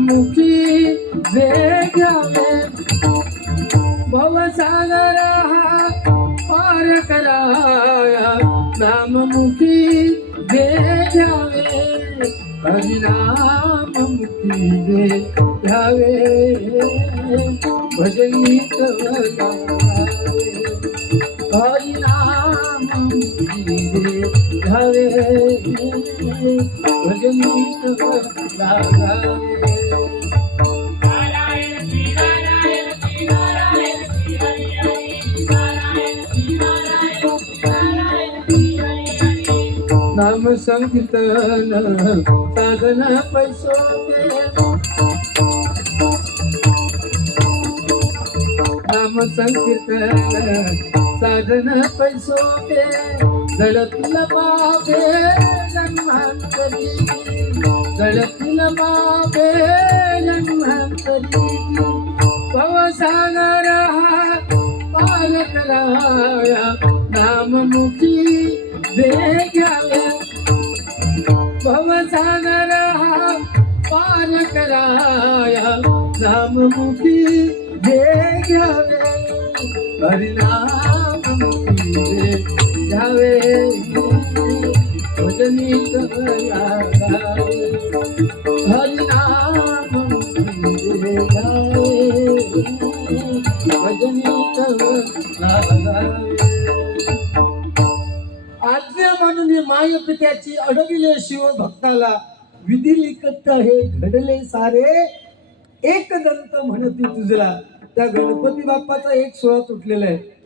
मुखी जे घ्यावे भवसागर हा पार कराया. नाममुखी जे घ्यावे हरिनाममुखी जे घ्यावे भजनी हरिनाममुखी जे घ्यावे भजनी लागावे नाम संकीर्तन साधन पैसो नाम संकीर्तन साधन पैसो के गळतील बाबे जन्मांतरी गळतील पापे जन्मांतरी पवसागर हा पार कराया नाममुखी दे घ्यावे भवसागर हा पार कराया नाममुखी दे हरिनाममुखी दे आज्ञा म्हणून माय पित्याची अडविले शिव भक्ताला विधी लिखत हे घडले सारे. एक दंत म्हणती तुझला. त्या गणपती बाप्पाचा एक सोळा तुटलेला आहे.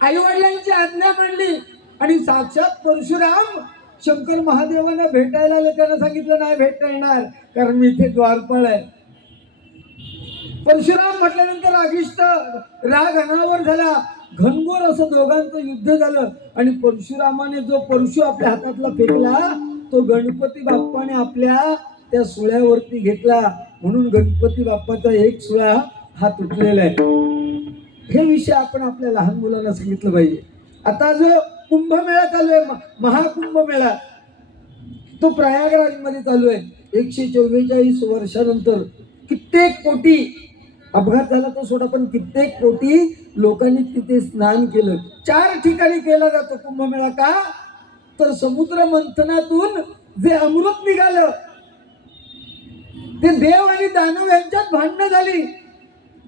आई वडिलांची आज्ञा मांडली आणि साक्षात परशुराम शंकर महादेवांना भेटायला आले त्यांना सांगितलं नाही भेटता येणार कारण मी इथे द्वारपाळ आहे. परशुराम म्हटल्यानंतर रागिष्ट राग अनावर झाला. घनघोर असं दोघांचं युद्ध झालं आणि परशुरामाने जो परशु आपल्या हातातला फेकला तो गणपती बाप्पाने आपल्या त्या सुळ्यावरती घेतला. म्हणून गणपती बाप्पाचा एक सुळा हा तुटलेला आहे. हे विषय आपण आपल्या लहान मुलांना सांगितलं पाहिजे. आता जो कुंभमेळा चालू आहे. महाकुंभमेळा. तो प्रयागराजमध्ये चालू आहे. एकशे चव्वेचाळीस वर्षानंतर कित्येक कोटी अपघात झाला तो सोडा पण कित्येक कोटी लोकांनी तिथे स्नान केलं. चार ठिकाणी केला जातो कुंभमेळा का? तर समुद्र मंथनातून जे अमृत निघालं ते देव आणि दानव यांच्यात भांडणं झाली.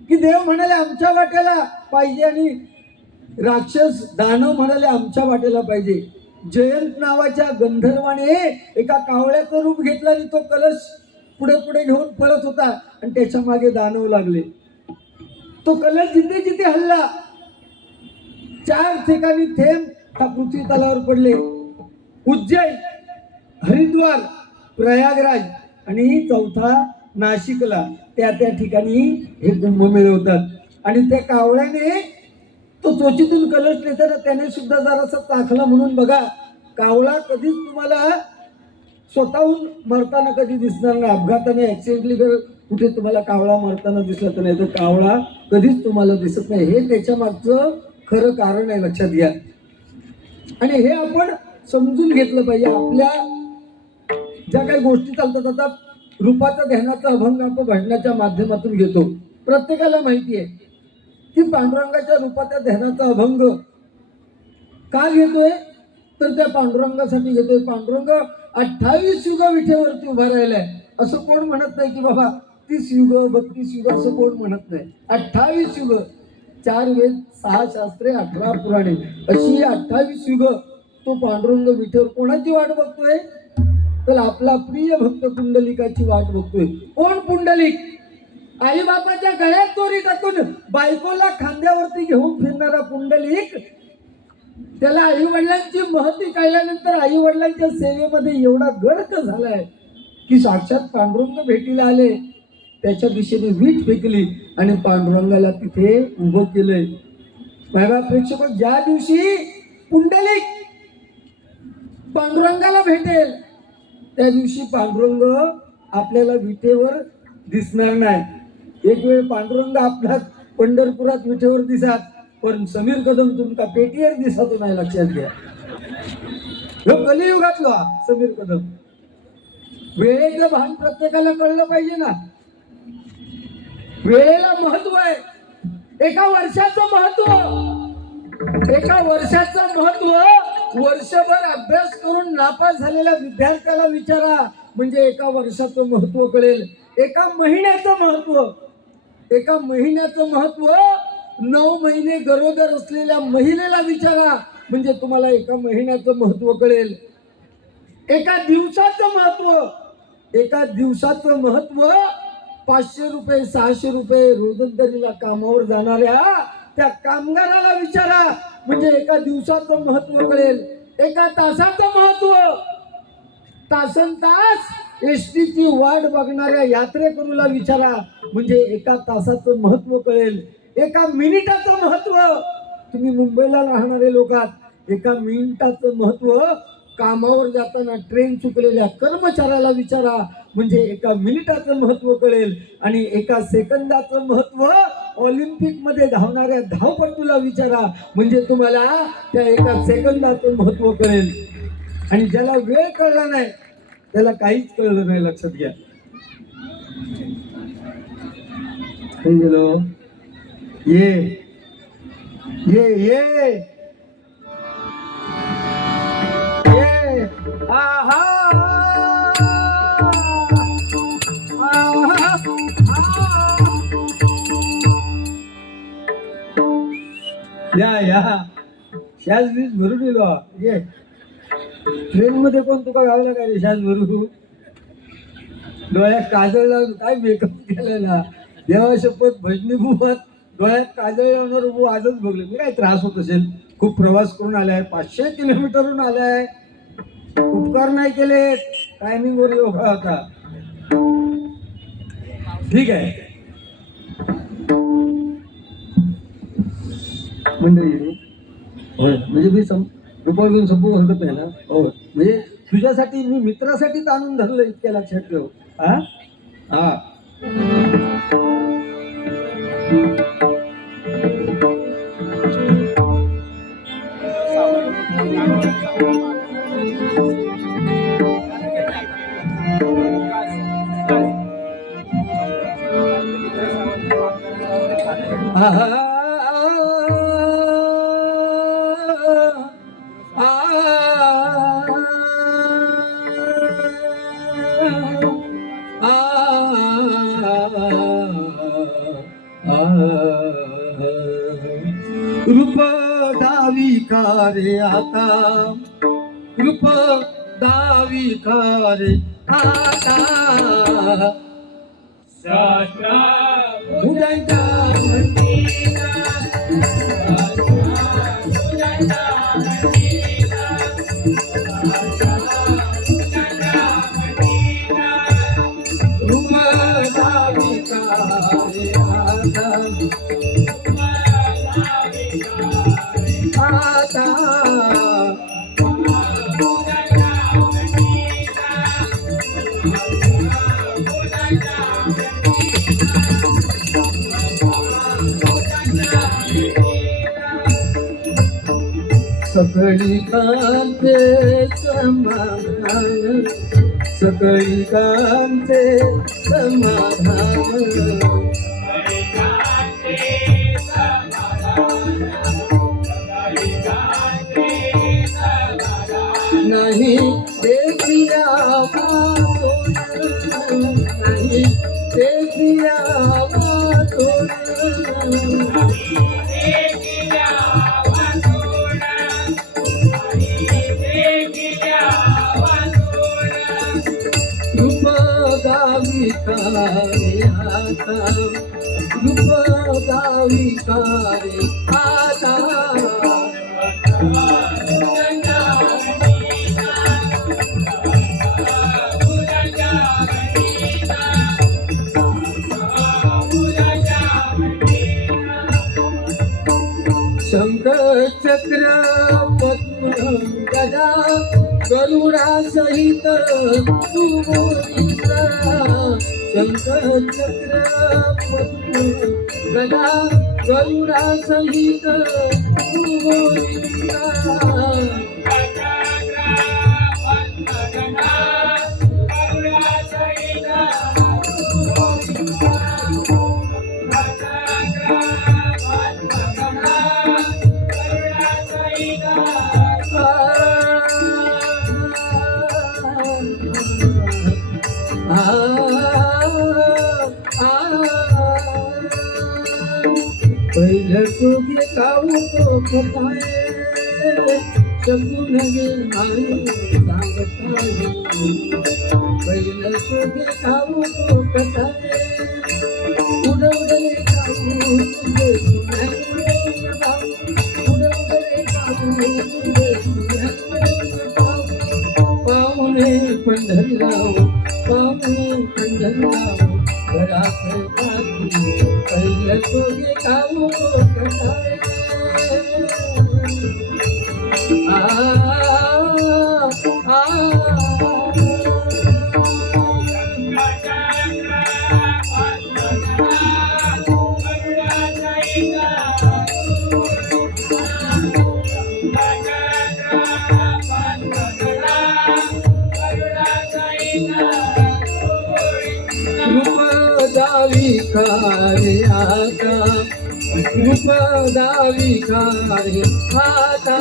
की देव म्हणाले आमच्या वाट्याला पाहिजे आणि राक्षस दानव म्हणाले आमच्या वाटेला पाहिजे. जयंत नावाच्या गंधर्वाने एका कावळ्याचं रूप घेतलं आणि तो कलश पुढे पुढे घेऊन पळत होता आणि त्याच्यामागे दानव लागले. तो कलश जिथे जिथे हल्ला चार ठिकाणी थेंब हा पृथ्वी तलावर पडले. उज्जैन हरिद्वार प्रयागराज आणि चौथा नाशिकला त्या त्या ठिकाणी हे कुंभमेळे होतात आणि त्या कावळ्याने तो चोचीतून कलश नेताना त्याने सुद्धा जरासा चाखला म्हणून बघा कावळा कधीच तुम्हाला स्वतःहून मरताना कधी दिसणार नाही. अपघाताने ॲक्सिडेंटली जर कुठे तुम्हाला कावळा मरताना दिसला तर नाही तर कावळा कधीच तुम्हाला दिसत नाही. हे त्याच्या मागचं खरं कारण आहे लक्षात घ्या. आणि हे आपण समजून घेतलं पाहिजे. आपल्या ज्या काही गोष्टी चालतात आता रूपाचा ध्यानाचा अभंग आपण भजनाच्या माध्यमातून घेतो. प्रत्येकाला माहिती आहे. की पांडुरंगाच्या रूपाच्या ध्यानाचा अभंग. का घेतोय? तर त्या पांडुरंगासाठी घेतोय. पांडुरंग अठ्ठावीस युग विठेवरती उभा राहिलाय. असं कोण म्हणत नाही की बाबा तीस युग बत्तीस युग असं कोण म्हणत नाही. अठ्ठावीस युग. चार वेद सहा शास्त्रे अठरा पुराणे. अशी अठ्ठावीस युग तो पांडुरंग विठेवर कोणाची वाट बघतोय? तर आपला प्रिय भक्त पुंडलिकाची वाट बघतोय. कोण पुंडलिक? आई बापाच्या गळ्यात चोरी टाकून बायकोला खांद्यावरती घेऊन फिरणारा पुंडलिक त्याला आई वडिलांची महती कळल्यानंतर आई वडिलांच्या सेवेमध्ये एवढा गर्क झालाय की साक्षात पांडुरंग भेटीला आले. त्याच्या दिशेने वीट फेकली आणि पांडुरंगाला तिथे उभं केलंय. माझ्या प्रेक्षक ज्या दिवशी पुंडलिक पांडुरंगाला भेटेल त्या दिवशी पांडुरंग आपल्याला विटेवर दिसणार नाही. एक वेळ पांडुरंग आपल्या पंढरपुरात विठेवर दिसत पण समीर कदम तुमका पेटीवर दिसतो नाही लक्षात घ्या. ह्यो कलियुगातलो समीर कदम. वेळेचं भान प्रत्येकाला कळलं पाहिजे ना. वेळेला महत्त्व आहे. एका वर्षाचं महत्त्व. एका वर्षाचं महत्त्व. वर्षभर अभ्यास करून नापास झालेल्या विद्यार्थ्याला विचारा. म्हणजे एका वर्षाचं महत्त्व कळेल. एका महिन्याचं महत्त्व. एका महिन्याचं महत्त्व नऊ महिने गरोदर असलेल्या महिलेला विचारा. म्हणजे तुम्हाला एका महिन्याचं महत्त्व कळेल. एका दिवसाचं महत्त्व. एका दिवसाचं महत्त्व पाचशे रुपये सहाशे रुपये रोजंदारीला कामावर जाणाऱ्या त्या कामगाराला विचारा. म्हणजे एका दिवसाचं महत्त्व कळेल. एका तासाचं महत्त्व. तासन तास एस टीची वाट बघणाऱ्या यात्रेकरूला विचारा. म्हणजे एका तासाचं महत्त्व कळेल. एका मिनिटाचं महत्त्व तुम्ही मुंबईला राहणारे लोक आहात. एका मिनिटाचं महत्त्व कामावर जाताना ट्रेन चुकलेल्या कर्मचाऱ्याला विचारा. म्हणजे एका मिनिटाचं महत्त्व कळेल. आणि एका सेकंदाचं महत्त्व ऑलिम्पिकमध्ये धावणाऱ्या धावपटूला विचारा. म्हणजे तुम्हाला त्या एका सेकंदाचं महत्त्व कळेल. आणि ज्याला वेळ कळला नाही त्याला काहीच कळलं नाही लक्षात घ्या. गेलो ये ये ये. आहा. या या. शाज वीज भरून येलो ये. ट्रेन मध्ये कोण तुका गावला काय रे शाज भरू डोळ्यात काजळ लावून काय मेकअप केलेला देवा शपथ भजनी बुवात डोळ्यात काजळ लावणार उभं आजच बघलं. मी काय त्रास होत असेल? खूप प्रवास करून आलाय पाचशे किलोमीटरहून आलाय. उपकार नाही केले टायमिंग वर योगा होता ठीक आहे. मंडळी होय. म्हणजे मी सं रुपये घेऊन संपू हरकत नाही ना? हो. म्हणजे तुझ्यासाठी मी मित्रासाठीच आणून धरलं इतक्या लक्षात ठेव. हा? हा. रूप रे आता रूप दावी रे आता उद्यांच्या सकळी कांते समाधान. सकळी कांते समाधान. नाही देखिया वाचोन नाही. देखिया वाचोन रूप गावी आता रूप गावी आता शंकर चक्र पद्म गदा गरुडा सहित तू बोलिता शंकर चक्र पद्म गदा गरुडा सहित तू शकून सांगत पहिलं तुझे खाऊ कार्य आता. रूप दावी कार्य आता.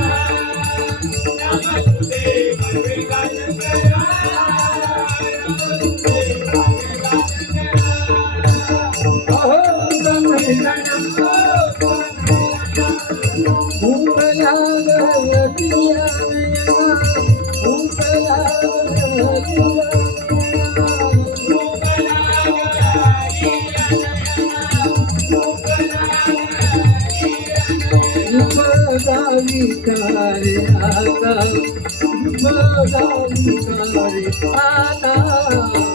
Thank you. विकारे आता. विकारे आता.